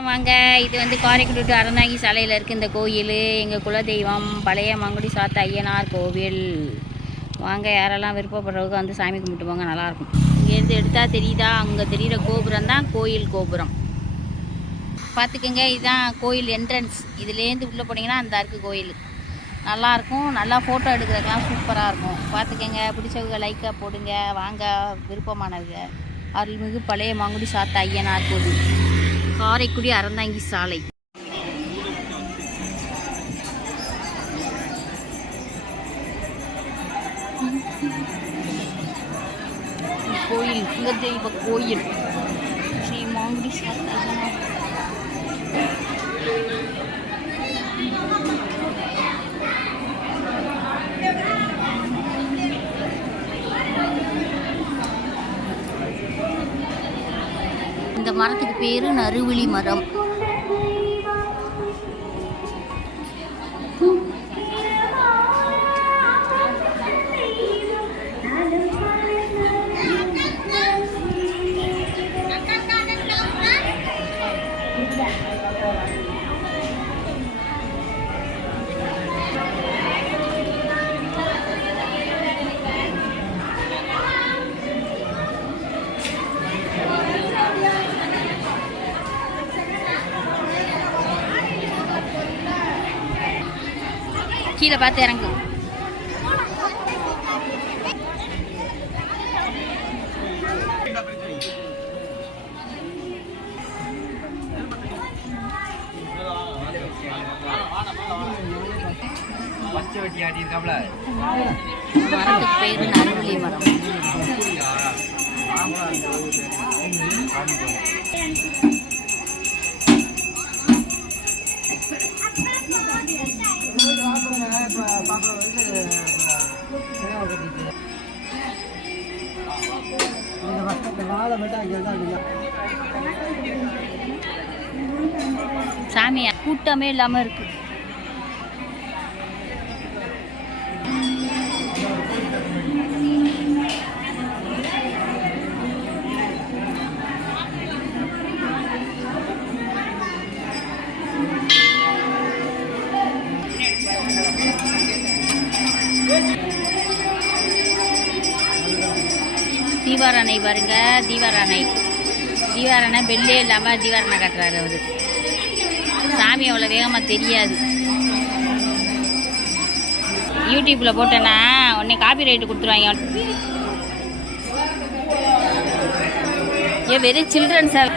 வாங்க, இது வந்து காரைக்குடி டு அறந்தாங்கி சாலையில் இருக்குது இந்த கோயில். எங்கள் குலதெய்வம் பழைய மங்குடி சாத்த ஐயனார் கோவில். வாங்க, யாரெல்லாம் விருப்பப்படுறவங்க வந்து சாமி கும்பிட்டு போங்க, நல்லாயிருக்கும். இங்கேருந்து எடுத்தால் தெரியுதா, அங்கே தெரிகிற கோபுரம் தான் கோயில் கோபுரம். பார்த்துக்கங்க, இதுதான் கோயில் என்ட்ரன்ஸ். இதுலேருந்து உள்ளே போனீங்கன்னா அந்த இருக்குது கோயில். நல்லாயிருக்கும், நல்லா ஃபோட்டோ எடுக்கிறதுக்கெலாம் சூப்பராக இருக்கும். பார்த்துக்கங்க, பிடிச்சவங்க லைக்காக போடுங்க. வாங்க, விருப்பமானவங்க. அருள்மிகு பழைய மங்குடி சாத்த ஐயனார் கோவில், காரைக்குடி அறந்தாங்கி சாலை. கோயில் குலதெய்வ கோயில் ஸ்ரீ மங்குடி சாத்த ஐயனார். இந்த மரத்துக்கு பேரு நறுவிழி மரம். கீழே பார்த்து இறங்கு. மரத்துக்கு பேரு நறுவிழி மரம். சாமியா கூட்டமே இல்லாம இருக்கு. தீவாரணை பாருங்க, தீவாரணை பெல்லே இல்லாமல் தீவாரணை காட்டுறாரு அவரு. சாமி அவ்வளோ வேகமாக தெரியாது. யூடியூப்பில் போட்டேன்னா உடனே காப்பி ரைட்டு கொடுத்துருவாங்க. ஏன் வெறும் சில்ட்ரன்ஸாக.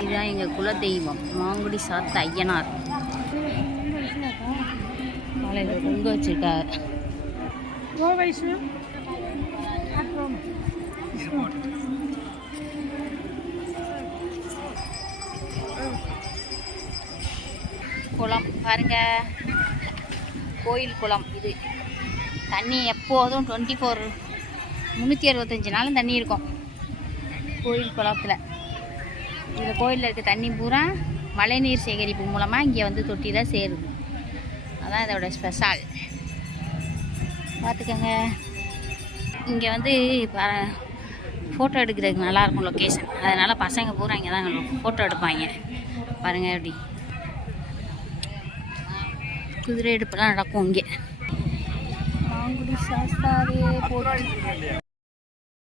இதுதான் எங்கள் குலதெய்வம் மங்குடி சாத்த ஐயனார். காலையில் பொங்க வச்சுருக்காரு. குளம் பாருங்க, கோயில் குளம் இது. தண்ணி எப்போதும் 365 நாளும் தண்ணி இருக்கும் கோயில் குளத்தில். இந்த கோயிலில் இருக்க தண்ணி பூரா மழைநீர் சேகரிப்பு மூலமாக இங்கே வந்து தொட்டியில் சேருது. அதான் இதோட ஸ்பெஷல். பார்த்துக்கங்க, இங்கே வந்து ஃபோட்டோ எடுக்கிறதுக்கு நல்லாயிருக்கும் லொக்கேஷன். அதனால் பசங்க பூரா இங்கே தான் ஃபோட்டோ எடுப்பாங்க. பாருங்கள், எப்படி குதிரை எடுப்புலாம் நடக்கும் இங்கே. மங்குடி சாஸ்தாவே போட்டு